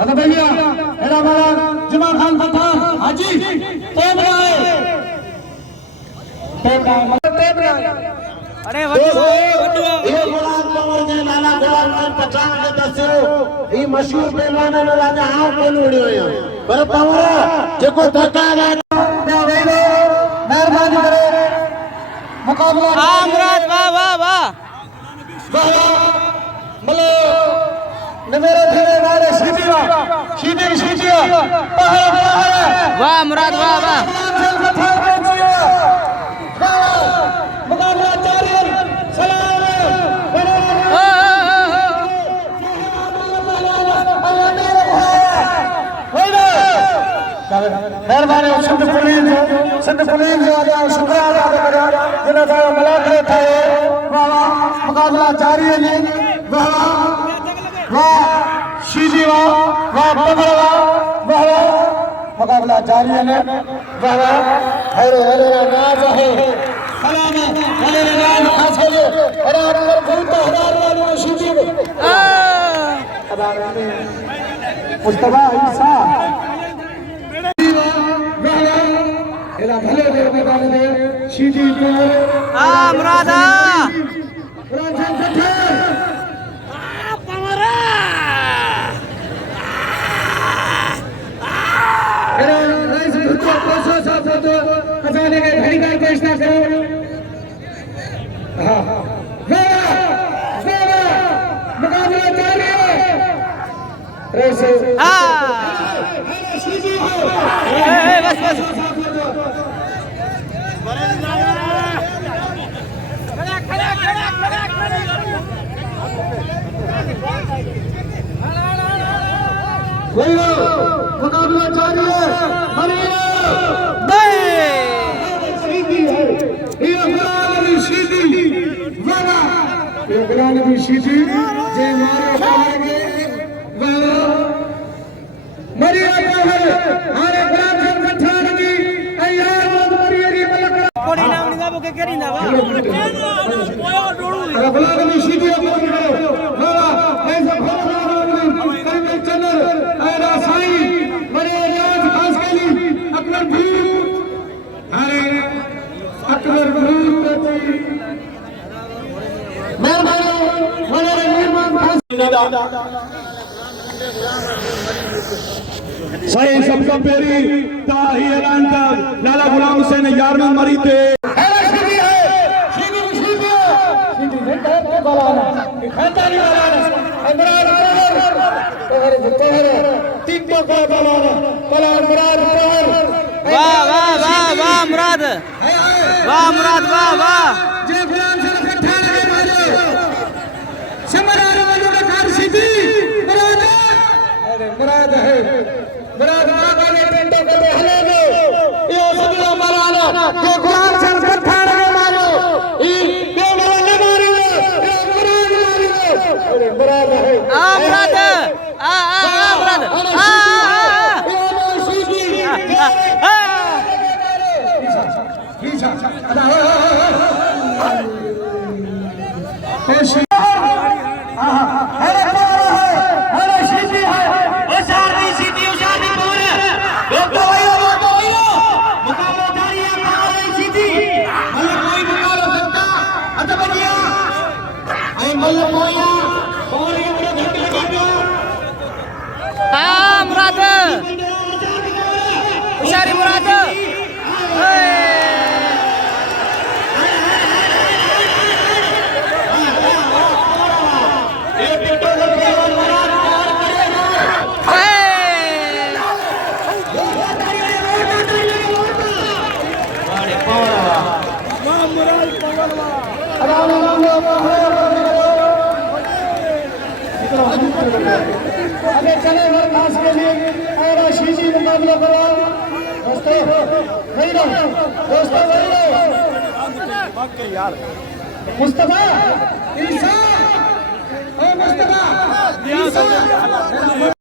अरे भैया मेरा वाला जुमा खान फटा हाजी टेप लाए अरे ये गुलाम कंवर जे नाना गुलाम खान पठान के दस्यो ई मशहूर पहलवान ने राजा हां कोलुड़ियो है पर कंवर जेको धक्का मेहरबानी करे मुकाबला मुराद वाह वाह वाह मले नमेरे धीरे वाले सीधी वाह मुराद वाह वाह मुकाबला जारी सलाम मेहरबानी सिंध पुलिस जो आज शुक्रिया अदा करो जिन्हें सारा मुलाकात थे मुकाबला जारी है जी वाह शीजी वाह पकड़ वाह मुकाबला जारी है वाह हेरे हेरे नाज है सलाम हेरे नाज खास के लिए अरे अंदर बहुत हजार वाले शीजी मुस्तफा ईसा एला भले देर मैदान में शीजी मुराद अचानक घड़ीकार घोषणा करो मुकाबला जारी है बस बस मुकाबला जारी है शीजी जय मारो मरिया हमारे गुलाम खान पठान की तैयार मत मरिया की मलक कोड़ी नाम निदा के करिंदा वा गुलाम की शीजी अपनी करो वाह ऐसा करीम चंदर ऐरा साईं मरिया राज खास केली अकबर भूत अरे अकबर भूत सही सबका पेरी ताही ऐलान कर लाला गुलाम हुसैन 11वें मरी थे वाह वाह वाह वाह मुराद वाह मुराद वाह वाह मुराद है मुराद वाले पिंडों को हले दो ये सबला मराना के गुलाम सर पठान के मारो ई के मराना मारो ये मुराद मारो अरे मुराद है मुराद मुराद मुराद हुशारी मुराद अरे चले हर खास के लिए और शीशी मुकाबला करो दोस्तों नहीं रहो दोस्तों नहीं रहो मुस्तफा ईसा ओ मुस्तफा ईसा